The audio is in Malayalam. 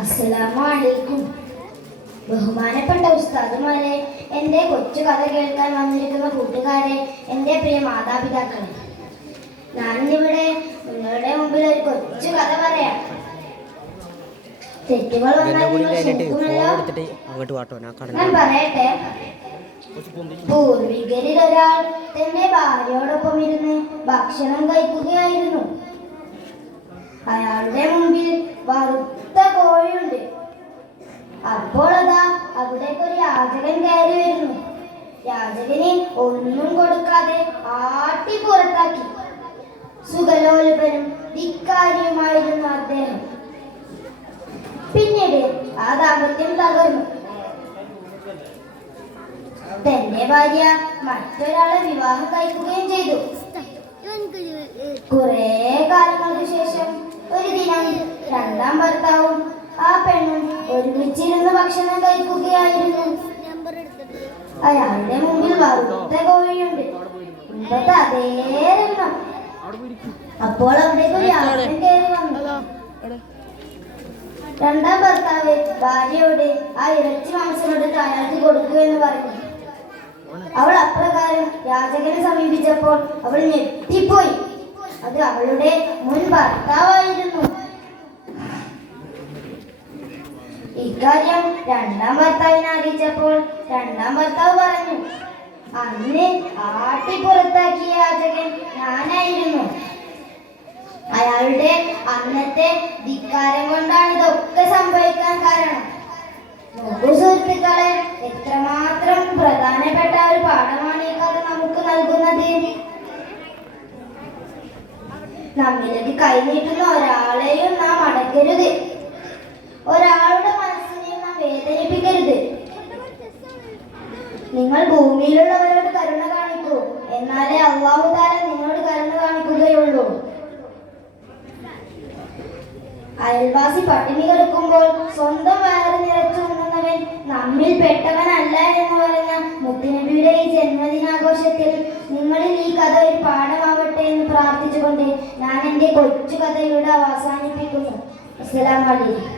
അസ്സലാമലൈക്കും. ബഹുമാനപ്പെട്ട ഉസ്താദുമാരെ, എൻ്റെ കൊച്ചു കഥ കേൾക്കാൻ വന്നിരിക്കുന്ന കൂട്ടുകാരെ, എൻ്റെ പ്രിയ മാതാപിതാക്കളെ, ഞാനിന്നിവിടെ നിങ്ങളുടെ മുമ്പിൽ ഒരു കൊച്ചു കഥ പറയാം. തെറ്റുകൾ ഞാൻ പറയട്ടെ. പൂർവികരിൽ ഒരാൾ തന്റെ ഭാര്യയോടൊപ്പം ഇരുന്ന് ഭക്ഷണം കഴിക്കുകയായിരുന്നു. അയാളുടെ മുമ്പിൽ വറുത്ത കോഴിയുണ്ട്. അപ്പോൾ അതാ അവിടേക്ക് ഒരു യാചകൻ കയറി വരുന്നു. യാചകന് ഒന്നും കൊടുക്കാതെ ആട്ടി പുറത്താക്കി. സുഖലോലുപനും ധിക്കാരിയുമായിരുന്നു അദ്ദേഹം. പിന്നീട് ആ ദാമ്പത്യം തകർന്നു. തന്റെ ഭാര്യ മറ്റൊരാളെ വിവാഹം കഴിക്കുകയും ചെയ്തു. കുറെ കാലങ്ങൾക്ക് ശേഷം ഒരു ദിനം രണ്ടാം ഭർത്താവും ആ പെണ്ണും ഒരുമിച്ചിരുന്ന് ഭക്ഷണം കഴിക്കുകയായിരുന്നു. അയാളുടെ മുമ്പിൽ വറുത്ത കോഴിയുണ്ട്, മുമ്പത്തെ അതേ രംഗം. അപ്പോൾ അവിടേക്ക് ഒരു യാചകൻ കയറി വന്നു. രണ്ടാം ഭർത്താവ് ഭാര്യയോട് ആ ഇറച്ചി മാംസമെടുത്ത് അയാൾക്ക് കൊടുക്കൂ എന്ന് പറഞ്ഞു. അവൾ അപ്രകാരം യാചകനെ സമീപിച്ചപ്പോൾ അവൾ ഞെട്ടിപ്പോയി. അത് അവളുടെ മുൻ ഭർത്താവായിരുന്നു. ഇക്കാര്യം രണ്ടാം ഭർത്താവിനെ അറിയിച്ചപ്പോൾ രണ്ടാം ഭർത്താവ് പറഞ്ഞു, അന്ന് ആട്ടി പുറത്താക്കിയ യാചകൻ ഞാനായിരുന്നു. അയാളുടെ അന്നത്തെ ധിക്കാരം കൊണ്ടാണ് ഇതൊക്കെ സംഭവിക്കാൻ കാരണം. നോക്കൂ സുഹൃത്തുക്കളെ, എത്രമാത്രം പ്രധാനപ്പെട്ട ഒരു പാഠമാണ് ഈ കഥ നമുക്ക് നൽകുന്നത്. നമ്മിലേക്ക് കൈനീട്ടുന്ന ഒരാളെയും നാം അടക്കരുത്. ഒരാളുടെ മനസ്സിനെയും നാം വേദനിപ്പിക്കരുത്. നിങ്ങൾ ഭൂമിയിലുള്ളവരോട് കരുണ കാണിക്കൂ, എന്നാലേ അല്ലാഹു തആല നിങ്ങളോട് കരുണ കാണിക്കുകയുള്ളൂ. അയൽവാസി പട്ടിണി കിടക്കുമ്പോൾ സ്വന്തം വയറ് നിറച്ചു ഉണ്ണുന്നവൻ നമ്മിൽ പെട്ടവനല്ല എന്ന് പറഞ്ഞ മുത്തുനബിയുടെ ഈ ജന്മദിനാഘോഷത്തിൽ നിങ്ങളിൽ ഈ കഥ ഒരു പാഠമാവട്ടെ എന്ന് പ്രാർത്ഥിച്ചുകൊണ്ട് ഞാൻ എൻ്റെ കൊച്ചു കഥ ഇവിടെ അവസാനിപ്പിക്കുന്നു. അസ്സലാമു അലൈക്കും.